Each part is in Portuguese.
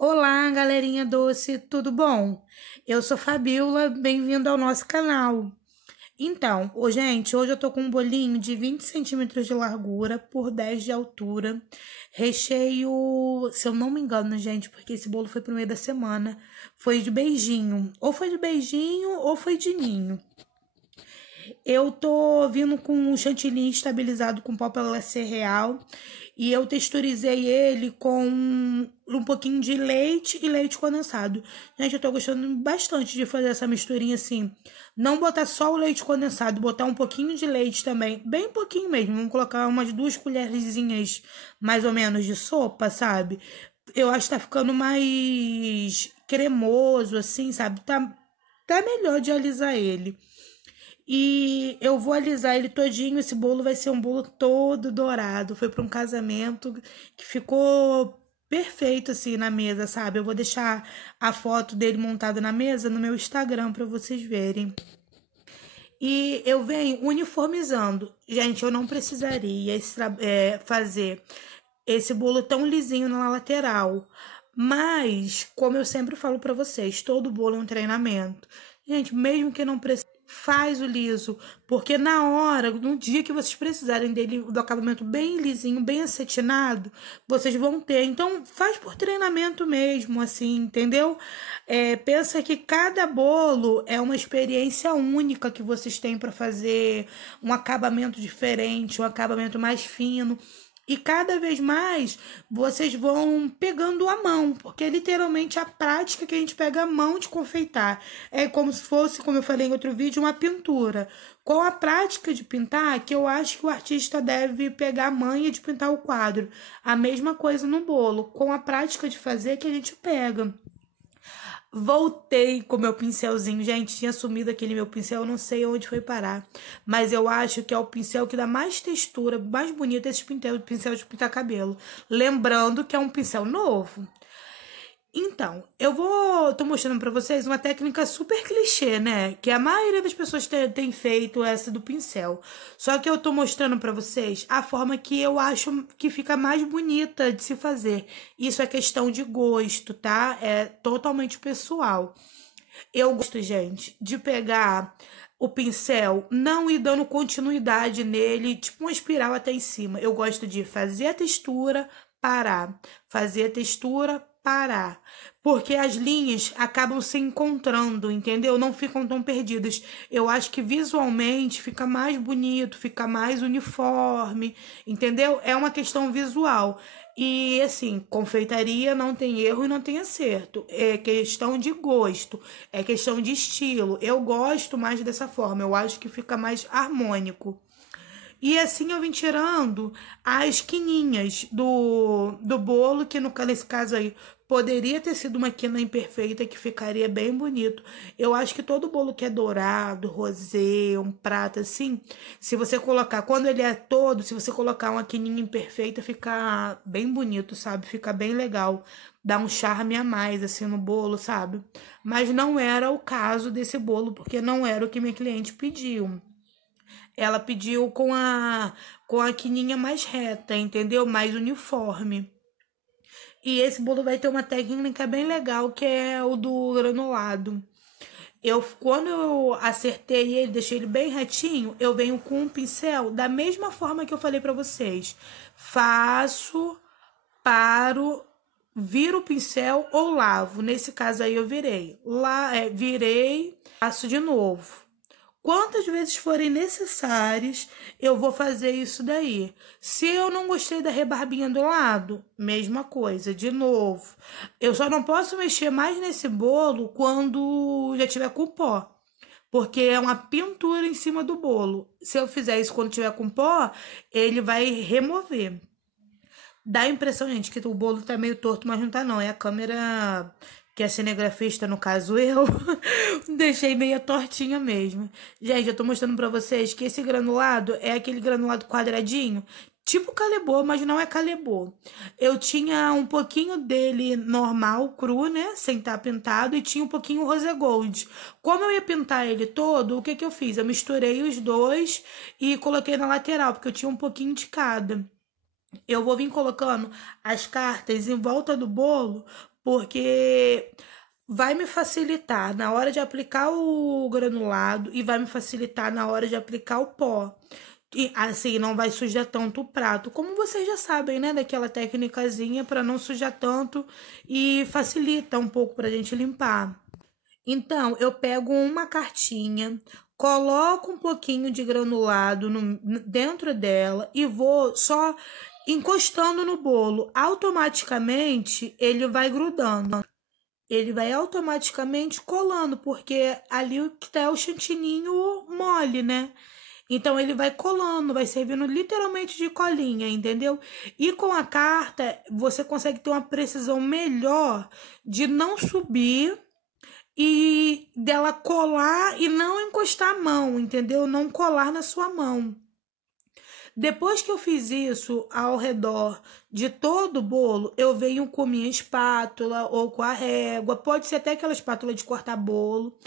Olá, galerinha doce, tudo bom? Eu sou Fabiola, bem-vindo ao nosso canal. Então, hoje eu tô com um bolinho de 20 centímetros de largura por 10 de altura. Recheio, se eu não me engano, gente, porque esse bolo foi pro meio da semana, foi de beijinho. Ou foi de beijinho ou foi de ninho. Eu tô vindo com um chantilly estabilizado com pó PLC real e eu texturizei ele com um pouquinho de leite e leite condensado. Gente, eu tô gostando bastante de fazer essa misturinha assim. Não botar só o leite condensado, botar um pouquinho de leite também, bem pouquinho mesmo. Vamos colocar umas 2 colherzinhas mais ou menos de sopa, sabe? Eu acho que tá ficando mais cremoso assim, sabe? Tá melhor de alisar ele. E eu vou alisar ele todinho. Esse bolo vai ser um bolo todo dourado. Foi para um casamento que ficou perfeito assim na mesa, sabe? Eu vou deixar a foto dele montado na mesa no meu Instagram para vocês verem. E eu venho uniformizando. Gente, eu não precisaria fazer esse bolo tão lisinho na lateral. Mas, como eu sempre falo para vocês, todo bolo é um treinamento. Gente, mesmo que não precise, faz o liso, porque na hora, no dia que vocês precisarem dele, do acabamento bem lisinho, bem acetinado, vocês vão ter. Então, faz por treinamento mesmo, assim, entendeu? Pensa que cada bolo é uma experiência única que vocês têm para fazer um acabamento diferente, um acabamento mais fino. E cada vez mais vocês vão pegando a mão, porque é literalmente a prática que a gente pega a mão de confeitar. É como se fosse, como eu falei em outro vídeo, uma pintura. Com a prática de pintar, que eu acho que o artista deve pegar a manha de pintar o quadro. A mesma coisa no bolo. Com a prática de fazer que a gente pega. Voltei com meu pincelzinho. Gente, tinha sumido aquele meu pincel, eu não sei onde foi parar. Mas eu acho que é o pincel que dá mais textura, mais bonito esse pincel de pintar cabelo. Lembrando que é um pincel novo. Então, tô mostrando pra vocês uma técnica super clichê, né? Que a maioria das pessoas tem feito essa do pincel. Só que eu tô mostrando pra vocês a forma que eu acho que fica mais bonita de se fazer. Isso é questão de gosto, tá? É totalmente pessoal. Eu gosto, gente, de pegar o pincel, não ir dando continuidade nele, tipo uma espiral até em cima. Eu gosto de fazer a textura, parar, fazer a textura, parar. Porque as linhas acabam se encontrando, entendeu? Não ficam tão perdidas. Eu acho que visualmente fica mais bonito, fica mais uniforme, entendeu? É uma questão visual. E assim, confeitaria não tem erro e não tem acerto. É questão de gosto, é questão de estilo. Eu gosto mais dessa forma, eu acho que fica mais harmônico. E assim eu vim tirando as quininhas do bolo, que nesse caso aí poderia ter sido uma quina imperfeita, que ficaria bem bonito. Eu acho que todo bolo que é dourado, rosé, um prata assim, se você colocar, quando ele é todo, se você colocar uma quininha imperfeita, fica bem bonito, sabe? Fica bem legal. Dá um charme a mais assim no bolo, sabe? Mas não era o caso desse bolo, porque não era o que minha cliente pediu. Ela pediu com a quininha mais reta, entendeu? Mais uniforme. E esse bolo vai ter uma técnica bem legal, que é o do granulado. Quando eu acertei ele, deixei ele bem retinho, eu venho com um pincel da mesma forma que eu falei pra vocês. Faço, paro, viro o pincel ou lavo. Nesse caso aí eu virei. Virei, faço de novo. Quantas vezes forem necessárias, eu vou fazer isso daí. Se eu não gostei da rebarbinha do lado, mesma coisa, de novo. Eu só não posso mexer mais nesse bolo quando já tiver com pó, porque é uma pintura em cima do bolo. Se eu fizer isso quando tiver com pó, ele vai remover. Dá a impressão, gente, que o bolo tá meio torto, mas não tá não. É a câmera, que é cinegrafista, no caso eu, deixei meio tortinha mesmo. Gente, eu tô mostrando pra vocês que esse granulado é aquele granulado quadradinho, tipo calebô, mas não é calebô. Eu tinha um pouquinho dele normal, cru, né, sem estar pintado, e tinha um pouquinho rosé gold. Como eu ia pintar ele todo, o que que eu fiz? Eu misturei os dois e coloquei na lateral, porque eu tinha um pouquinho de cada. Eu vou vir colocando as cartas em volta do bolo, porque vai me facilitar na hora de aplicar o granulado e vai me facilitar na hora de aplicar o pó. E assim, não vai sujar tanto o prato. Como vocês já sabem, né? Daquela técnicazinha para não sujar tanto e facilita um pouco pra gente limpar. Então, eu pego uma cartinha, coloco um pouquinho de granulado dentro dela e vou só encostando no bolo. Automaticamente, ele vai grudando. Ele vai automaticamente colando, porque ali o que tá é o chantininho mole, né? Então ele vai colando, vai servindo literalmente de colinha, entendeu? E com a carta você consegue ter uma precisão melhor de não subir e dela colar e não encostar a mão, entendeu? Não colar na sua mão. Depois que eu fiz isso ao redor de todo o bolo, eu venho com minha espátula ou com a régua, pode ser até aquela espátula de cortar bolo,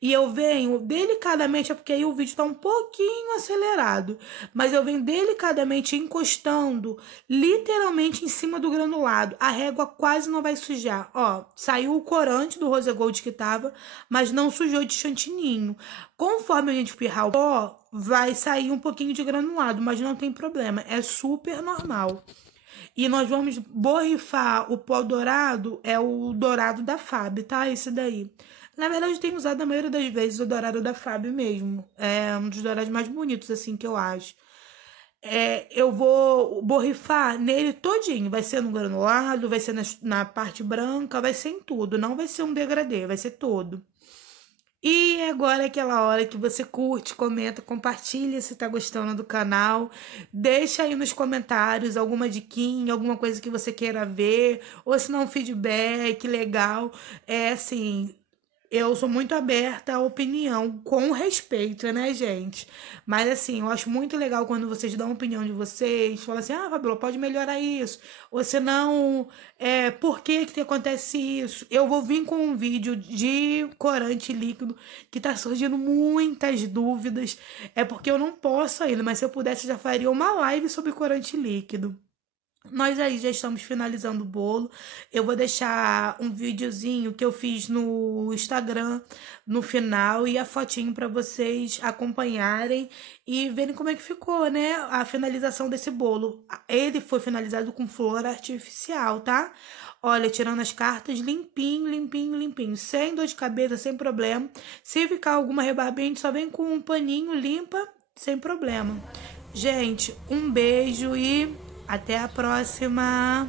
e eu venho delicadamente, é porque aí o vídeo tá um pouquinho acelerado, mas eu venho delicadamente encostando literalmente em cima do granulado. A régua quase não vai sujar. Ó, saiu o corante do Rose Gold que tava, mas não sujou de chantininho. Conforme a gente espirrar o pó, vai sair um pouquinho de granulado, mas não tem problema, é super normal. E nós vamos borrifar o pó dourado, é o dourado da Fábio, tá? Esse daí. Na verdade, eu tenho usado a maioria das vezes o dourado da Fábio mesmo. É um dos dourados mais bonitos, assim, que eu acho. Eu vou borrifar nele todinho. Vai ser no granulado, vai ser na parte branca, vai ser em tudo. Não vai ser um degradê, vai ser todo. E agora é aquela hora que você curte, comenta, compartilha se tá gostando do canal. Deixa aí nos comentários alguma diquinha, alguma coisa que você queira ver, ou se não, um feedback legal. É assim, eu sou muito aberta à opinião, com respeito, né, gente? Mas assim, eu acho muito legal quando vocês dão a opinião de vocês, falam assim, ah, Fabiola, pode melhorar isso. Ou se não, por que acontece isso? Eu vou vir com um vídeo de corante líquido que tá surgindo muitas dúvidas. É porque eu não posso ainda, mas se eu pudesse, eu já faria uma live sobre corante líquido. Nós aí já estamos finalizando o bolo. Eu vou deixar um videozinho que eu fiz no Instagram no final e a fotinho para vocês acompanharem e verem como é que ficou, né? A finalização desse bolo. Ele foi finalizado com flor artificial, tá? Olha, tirando as cartas, limpinho, limpinho, limpinho. Sem dor de cabeça, sem problema. Se ficar alguma rebarbinha, a gente só vem com um paninho, limpa, sem problema. Gente, um beijo e até a próxima!